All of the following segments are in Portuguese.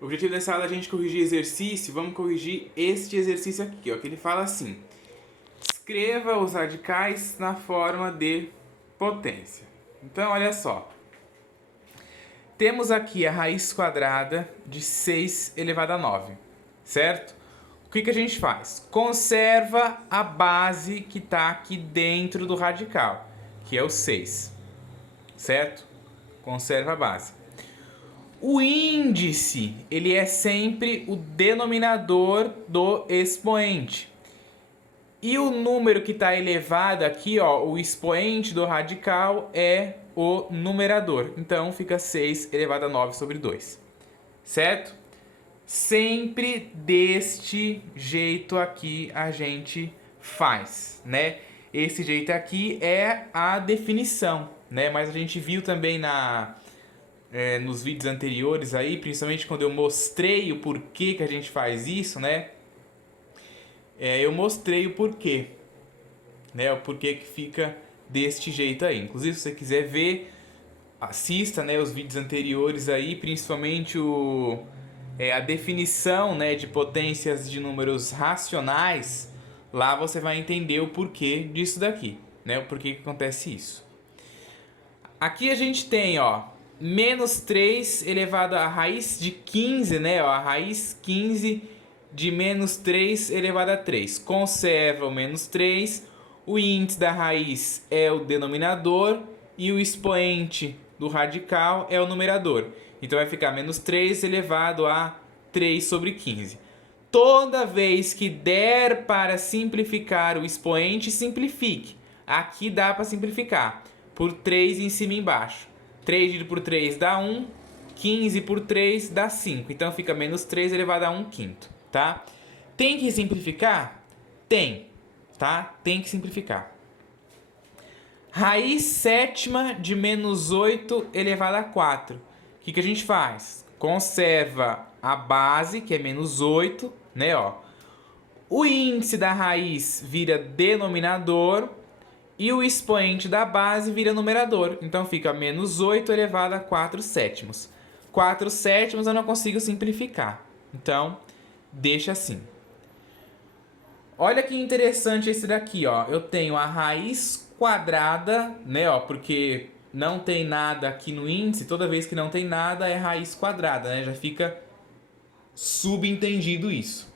O objetivo dessa aula é a gente corrigir exercício. Vamos corrigir este exercício aqui, ó, que ele fala assim: escreva os radicais na forma de potência. Então, olha só. Temos aqui a raiz quadrada de 6 elevado a 9, certo? O que a gente faz? Conserva a base que está aqui dentro do radical, que é o 6, certo? Conserva a base. O índice, ele é sempre o denominador do expoente. E o número que está elevado aqui, ó, o expoente do radical é o numerador. Então fica 6 elevado a 9 sobre 2. Certo? Sempre deste jeito aqui a gente faz, né? Esse jeito aqui é a definição, né? Mas a gente viu também nos vídeos anteriores aí, principalmente quando eu mostrei o porquê que a gente faz isso, né? Eu mostrei o porquê, né? O porquê que fica deste jeito aí. Inclusive, se você quiser ver, assista, né, os vídeos anteriores aí, principalmente a definição, né, de potências de números racionais. Lá você vai entender o porquê disso daqui, né? O porquê que acontece isso. Aqui a gente tem, ó, menos 3 elevado à raiz de 15, né? Ó, a raiz 15 de menos 3 elevado a 3. Conserva o menos 3, o índice da raiz é o denominador e o expoente do radical é o numerador. Então vai ficar menos 3 elevado a 3 sobre 15. Toda vez que der para simplificar o expoente, simplifique. Aqui dá para simplificar por 3 em cima e embaixo. 3 dividido por 3 dá 1, 15 por 3 dá 5. Então fica menos 3 elevado a 1 quinto, tá? Tem que simplificar? Tem, tá? Tem que simplificar. Raiz sétima de menos 8 elevado a 4. O que a gente faz? Conserva a base, que é menos 8, né? Ó. O índice da raiz vira denominador e o expoente da base vira numerador. Então fica menos 8 elevado a 4 sétimos. 4 sétimos eu não consigo simplificar. Então, deixa assim. Olha que interessante esse daqui, ó. Eu tenho a raiz quadrada, né, ó, porque não tem nada aqui no índice. Toda vez que não tem nada é raiz quadrada, né? Já fica subentendido isso.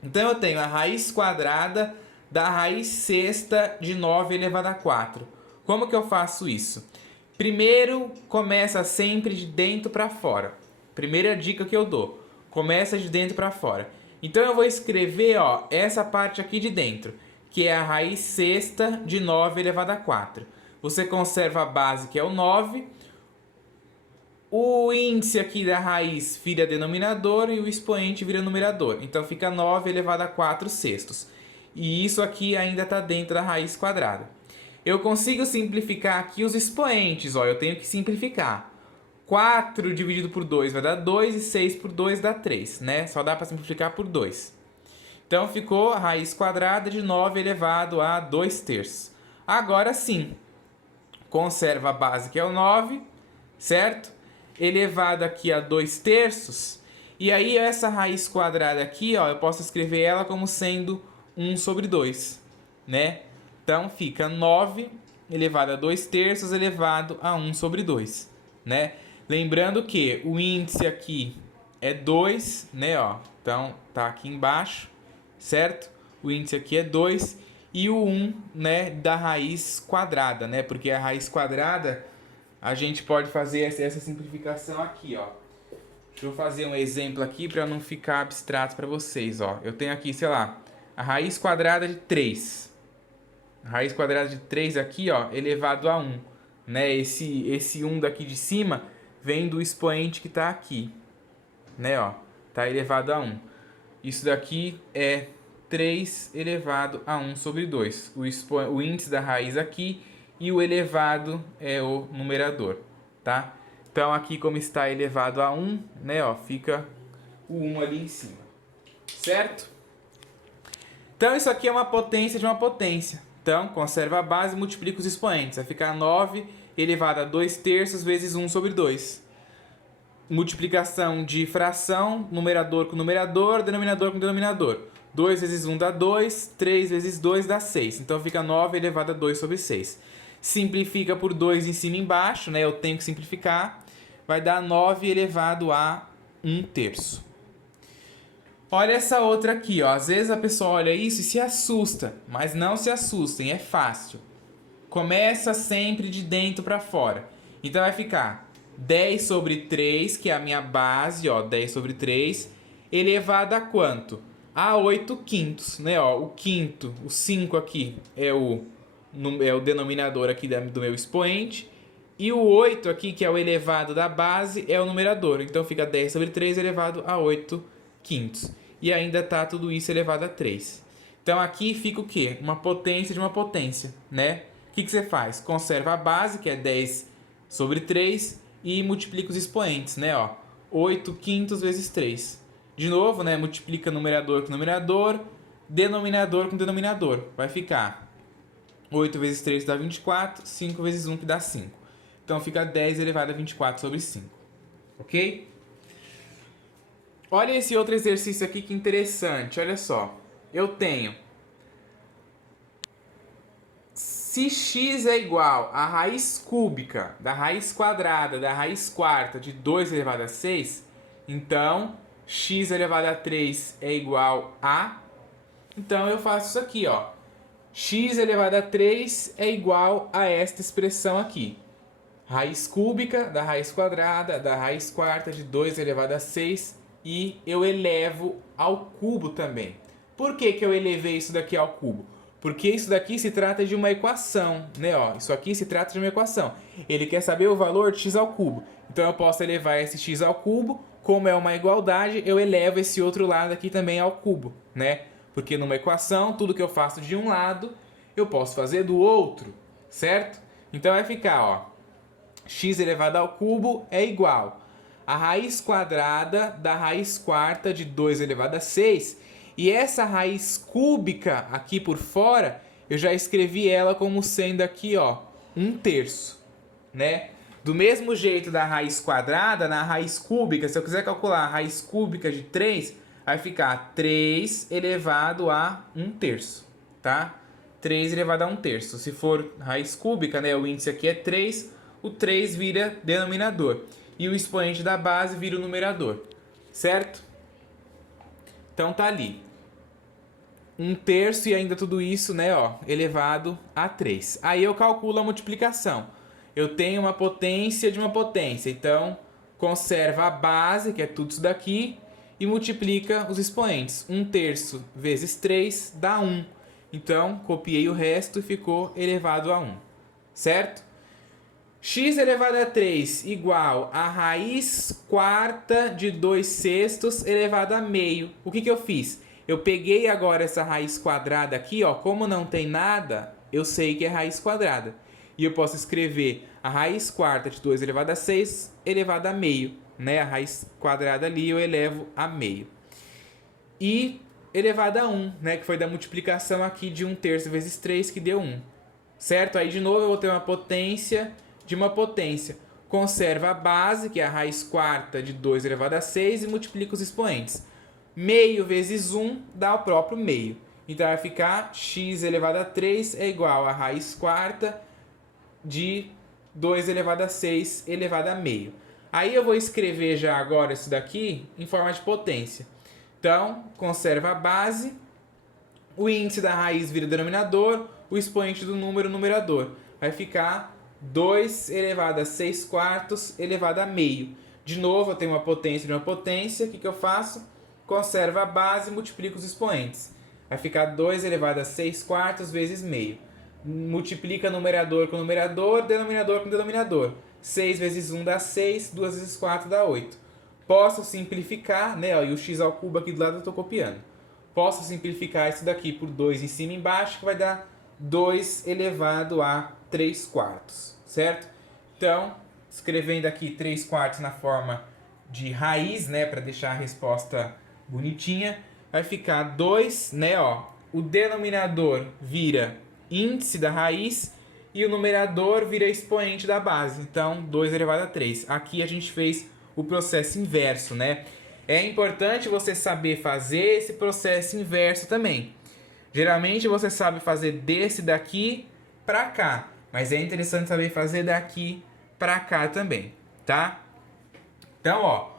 Então eu tenho a raiz quadrada da raiz sexta de 9 elevado a 4. Como que eu faço isso? Primeiro, começa sempre de dentro para fora. Primeira dica que eu dou. Começa de dentro para fora. Então eu vou escrever, ó, essa parte aqui de dentro, que é a raiz sexta de 9 elevado a 4. Você conserva a base, que é o 9. O índice aqui da raiz vira denominador e o expoente vira numerador. Então fica 9 elevado a 4 sextos. E isso aqui ainda está dentro da raiz quadrada. Eu consigo simplificar aqui os expoentes. Ó, eu tenho que simplificar. 4 dividido por 2 vai dar 2 e 6 por 2 dá 3, né? Só dá para simplificar por 2. Então ficou a raiz quadrada de 9 elevado a 2 terços. Agora sim, conserva a base, que é o 9, certo? Elevado aqui a 2 terços. E aí essa raiz quadrada aqui, ó, eu posso escrever ela como sendo 1 sobre 2, né? Então fica 9 elevado a 2 terços elevado a 1 sobre 2, né? Lembrando que o índice aqui é 2, né? Ó, então tá aqui embaixo, certo? O índice aqui é 2 e o 1, né, da raiz quadrada, né? Porque a raiz quadrada a gente pode fazer essa simplificação aqui, ó. Deixa eu fazer um exemplo aqui para não ficar abstrato para vocês, ó. Eu tenho aqui, sei lá, a raiz quadrada de 3. A raiz quadrada de 3 aqui, ó, elevado a 1, né? Esse 1 daqui de cima vem do expoente que está aqui, né, ó. Tá elevado a 1. Isso daqui é 3 elevado a 1 sobre 2. O índice da raiz aqui e o elevado é o numerador, tá? Então aqui, como está elevado a 1, né, ó, fica o 1 ali em cima, certo? Então isso aqui é uma potência de uma potência. Então conserva a base e multiplica os expoentes. Vai ficar 9 elevado a 2 terços vezes 1 sobre 2. multiplicação de fração, numerador com numerador, denominador com denominador. 2 vezes 1 dá 2, 3 vezes 2 dá 6. Então fica 9 elevado a 2 sobre 6. Simplifica por 2 em cima e embaixo, né? Eu tenho que simplificar. Vai dar 9 elevado a 1/3. Olha essa outra aqui, ó. Às vezes a pessoa olha isso e se assusta, mas não se assustem, é fácil. Começa sempre de dentro para fora. Então vai ficar 10 sobre 3, que é a minha base, ó, 10 sobre 3, elevado a quanto? A 8 quintos, né? Ó, o quinto, o 5 aqui é o denominador aqui do meu expoente. E o 8 aqui, que é o elevado da base, é o numerador. Então fica 10 sobre 3 elevado a 8 quintos. E ainda tá tudo isso elevado a 3. Então aqui fica o quê? Uma potência de uma potência, né? O que você faz? Conserva a base, que é 10 sobre 3, e multiplica os expoentes, né? Ó, 8 quintos vezes 3. De novo, né? Multiplica numerador com numerador, denominador com denominador. Vai ficar 8 vezes 3 dá 24, 5 vezes 1 que dá 5. Então fica 10 elevado a 24 sobre 5. Ok? Olha esse outro exercício aqui que interessante. Olha só. Eu tenho... Se x é igual a raiz cúbica da raiz quadrada da raiz quarta de 2 elevado a 6, então x elevado a 3 é igual a... Então eu faço isso aqui, ó. X elevado a 3 é igual a esta expressão aqui. Raiz cúbica da raiz quadrada da raiz quarta de 2 elevado a 6, e eu elevo ao cubo também. Por que eu elevei isso daqui ao cubo? Porque isso daqui se trata de uma equação, né? Ó, isso aqui se trata de uma equação. Ele quer saber o valor de x ao cubo. Então eu posso elevar esse x ao cubo. Como é uma igualdade, eu elevo esse outro lado aqui também ao cubo, né? Porque numa equação, tudo que eu faço de um lado, eu posso fazer do outro, certo? Então vai ficar, ó, x elevado ao cubo é igual a raiz quadrada da raiz quarta de 2 elevado a 6. E essa raiz cúbica aqui por fora, eu já escrevi ela como sendo aqui, ó, 1/3, né? Do mesmo jeito da raiz quadrada, na raiz cúbica, se eu quiser calcular a raiz cúbica de 3, vai ficar 3 elevado a 1/3, tá? 3 elevado a 1/3. Se for raiz cúbica, né, o índice aqui é 3, o 3 vira denominador. E o expoente da base vira o numerador, certo? Então tá ali. 1/3 e ainda tudo isso, né, ó, elevado a 3. Aí eu calculo a multiplicação. Eu tenho uma potência de uma potência, então conserva a base, que é tudo isso daqui, e multiplica os expoentes. 1/3 vezes 3 dá 1. Então, copiei o resto e ficou elevado a 1, certo? X elevado a 3 igual a raiz quarta de 2/6 elevado a meio. O que eu fiz? Eu peguei agora essa raiz quadrada aqui, ó, como não tem nada, eu sei que é raiz quadrada. E eu posso escrever a raiz quarta de 2 elevado a 6 elevado a meio, né? A raiz quadrada ali eu elevo a meio. E elevado a 1, né? Que foi da multiplicação aqui de 1/3 vezes 3, que deu 1. Certo? Aí de novo eu vou ter uma potência de uma potência. Conserva a base, que é a raiz quarta de 2 elevado a 6, e multiplica os expoentes. Meio vezes 1 dá o próprio meio. Então vai ficar x elevado a 3 é igual a raiz quarta de 2 elevado a 6 elevado a meio. Aí eu vou escrever já agora isso daqui em forma de potência. Então, conserva a base, o índice da raiz vira o denominador, o expoente do número, o numerador. Vai ficar 2 elevado a 6 quartos elevado a meio. De novo, eu tenho uma potência de uma potência. O que eu faço? Conserva a base e multiplico os expoentes. Vai ficar 2 elevado a 6 quartos vezes meio. Multiplica numerador com numerador, denominador com denominador. 6 vezes 1 dá 6, 2 vezes 4 dá 8. Posso simplificar, né? Ó, e o x ao cubo aqui do lado eu estou copiando. Posso simplificar isso daqui por 2 em cima e embaixo, que vai dar 2 elevado a 3 quartos, certo? Então, escrevendo aqui 3 quartos na forma de raiz, né, para deixar a resposta bonitinha, vai ficar 2, né, ó, o denominador vira índice da raiz e o numerador vira expoente da base. Então, 2 elevado a 3. Aqui a gente fez o processo inverso, né? É importante você saber fazer esse processo inverso também. Geralmente você sabe fazer desse daqui para cá, mas é interessante saber fazer daqui para cá também, tá? Então, ó,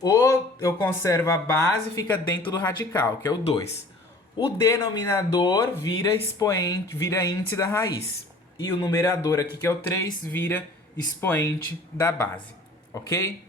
ou eu conservo a base e fica dentro do radical, que é o 2. O denominador vira expoente, vira índice da raiz. E o numerador aqui, que é o 3, vira expoente da base. Ok?